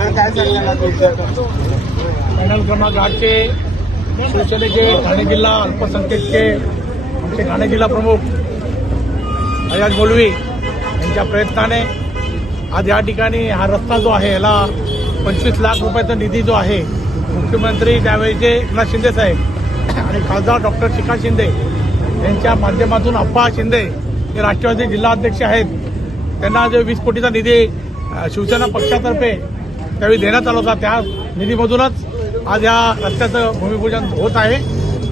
काय सांगायला पॅनल क्रमांक 8चे शिवसेनेचे ठाणे जिल्हा अल्पसंख्याकचे आमचे ठाणे जिल्हा प्रमुख अयाज मौलवी यांच्या प्रयत्नाने आज या ठिकाणी हा रस्ता जो आहे याला 25 लाख रुपयाचा निधी जो आहे मुख्यमंत्री त्यावेळेचे एकनाथ शिंदे साहेब आणि खासदार डॉक्टर श्रीकांत शिंदे यांच्या माध्यमातून अप्पा शिंदे हे राष्ट्रवादी जिल्हाध्यक्ष आहेत, त्यांना जो 20 कोटीचा निधी शिवसेना पक्षातर्फे त्यावेळी देण्यात आला होता, त्या निधीमधूनच आज या रस्त्याचं भूमिपूजन होत आहे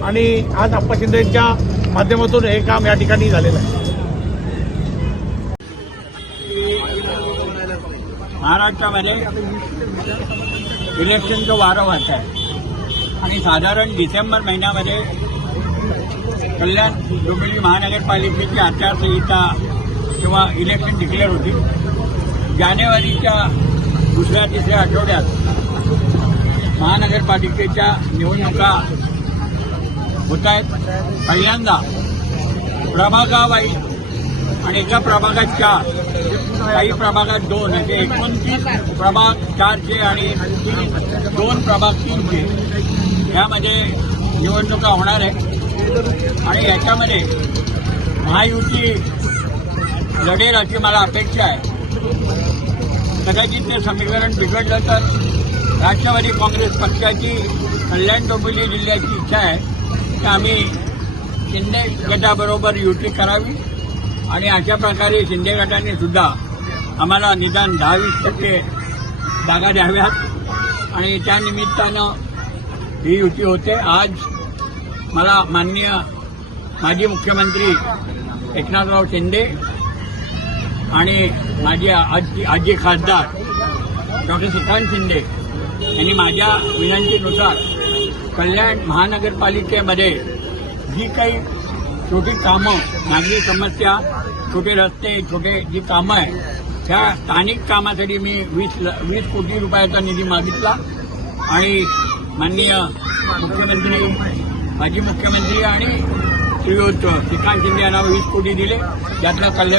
आणि आज अप्पा शिंदे यांच्या माध्यमातून हे काम या ठिकाणी झालेलं आहे. महाराष्ट्रामध्ये इलेक्शनचं वारं वाहत आहे आणि साधारण डिसेंबर महिन्यामध्ये कल्याण डोंबिवली महानगरपालिकेची आचारसंहिता किंवा इलेक्शन डिक्लेअर होती. जानेवारीच्या दुसऱ्या तिसऱ्या आठवड्यात महानगरपालिकेच्या निवडणुका होत आहेत. पहिल्यांदा प्रभागावाईज आणि एका प्रभागात 4, काही प्रभागात 2 असे 29 प्रभाग 4चे आणि 2 प्रभाग 3चे यामध्ये निवडणुका होणार आहे आणि याच्यामध्ये महायुती लढेल अशी मला अपेक्षा आहे. कदाचित ते समीकरण बिघडलं तर राष्ट्रवादी काँग्रेस पक्षाची कल्याण डोंबिवली जिल्ह्याची इच्छा आहे की आम्ही शिंदे गटाबरोबर युती करावी आणि अशा प्रकारे शिंदे गटाने सुद्धा आम्हाला निदान 10-20% जागा द्याव्यात आणि त्या निमित्तानं ही युती होते. आज मला माननीय माजी मुख्यमंत्री एकनाथराव शिंदे आणि माझे आजी खासदार डॉक्टर श्रीकांत शिंदे यांनी माझ्या विनंतीनुसार कल्याण महानगरपालिकेमध्ये जी काही छोटी कामं, नागरी समस्या, छोटे रस्ते, छोटे जी कामं आहेत त्या स्थानिक कामासाठी मी 20 कोटी रुपयाचा निधी मागितला आणि माननीय मुख्यमंत्री, माजी मुख्यमंत्री आणि श्रीयुत श्रीकांत शिंदे यांना 20 कोटी दिले, ज्यातला कल्याण